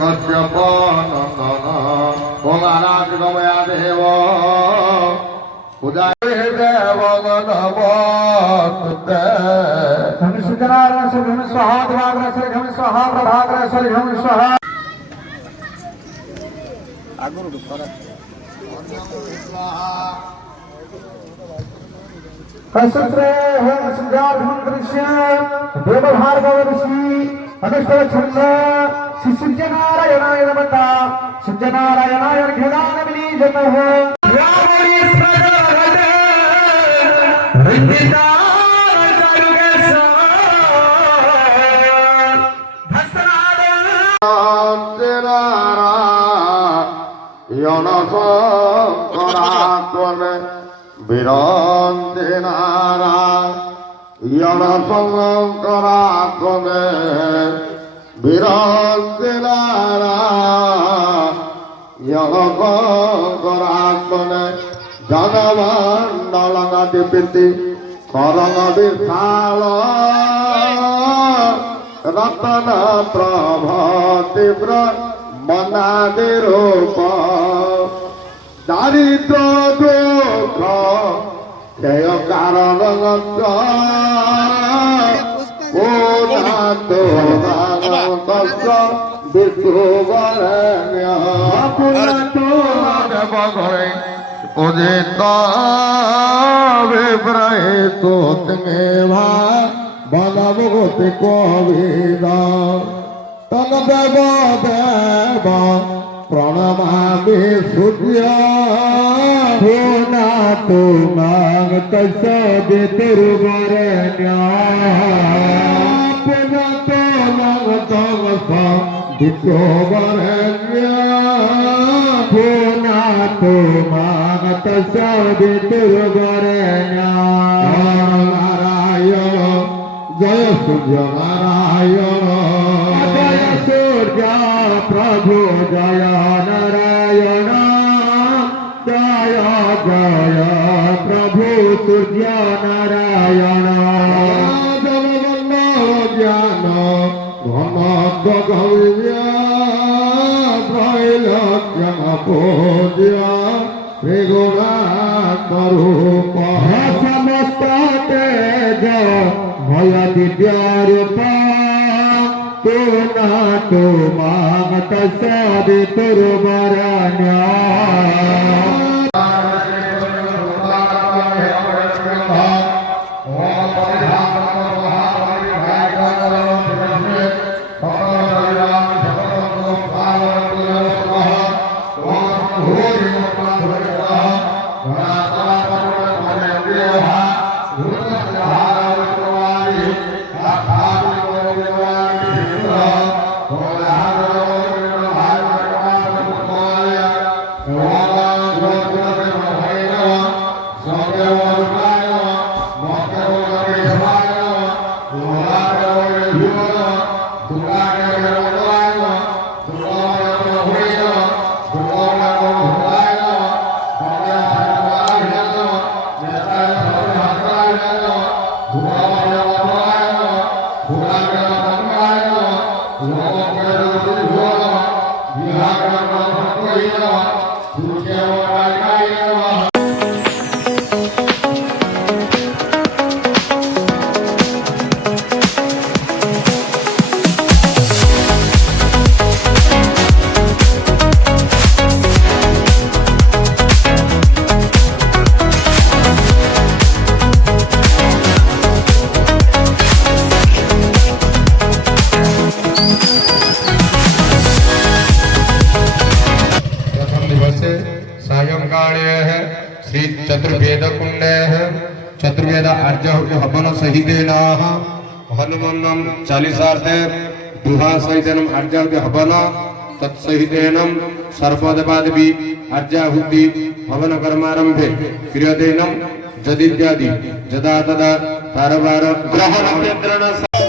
कश्यप नंदन ओंगाराज गमया देव उदय देव गणवते घम स्वाहा प्रभाग्रसर घम स्वाहा प्रभाग्रसर घम स्वाहा आगुरु कर कसुत्रे हे सिद्धार्थ मंत्रस्य देवभार ऋषि अनुष्ठव छंद श्री सूर्य नारायणाय नमः सूर्य नारायणाय अर्घ्यदान विनी जन्म रावणी स्मरण हृदय বিরন্তে নারায়ণ শঙ্করাত্মনে বিরন্তে নারায়ণ শঙ্করাত্মনে জনমণ্ডলঙ্গতি প্রীতি করঙ্গ বিশাল রতন প্রভতি মনাদি রূপ দারিদ্র দুঃখ ক্ষয় কারণ উদিত বিপ্রহিত তুমি বনভূতি কবিদ তন দেব দেব প্রণমামি সূর্য तो मांग तसे तिरुवरण्य पुनः तो मांग तमसा दितो वरण्य पुनः तो मांग तसे तिरुवरण्य नारायण जय सूर्य नारायण जय सूर्य प्रभु जय नारायण जय जय प्रभु सूर्य नारायण ज्ञान घनत्वगम्य त्रैलोक्यम पूज्य त्रिगुणात्म रूप समस्त तेज भय दिव्य रूप तू नातो मांगत सदि तिरुवरण्य श्री चतुर्वेद कुंडे चतुर्वेद आर्य हवन सहितेन हनुमन्नम चालीसार्थे दुहा सहितेन आर्य हवन तत्सहितेन सर्वदेवादेवी आर्याहुति हवन कर्मारंभे क्रियतेन जदित्यादि जदा तदा तारवार ग्रहण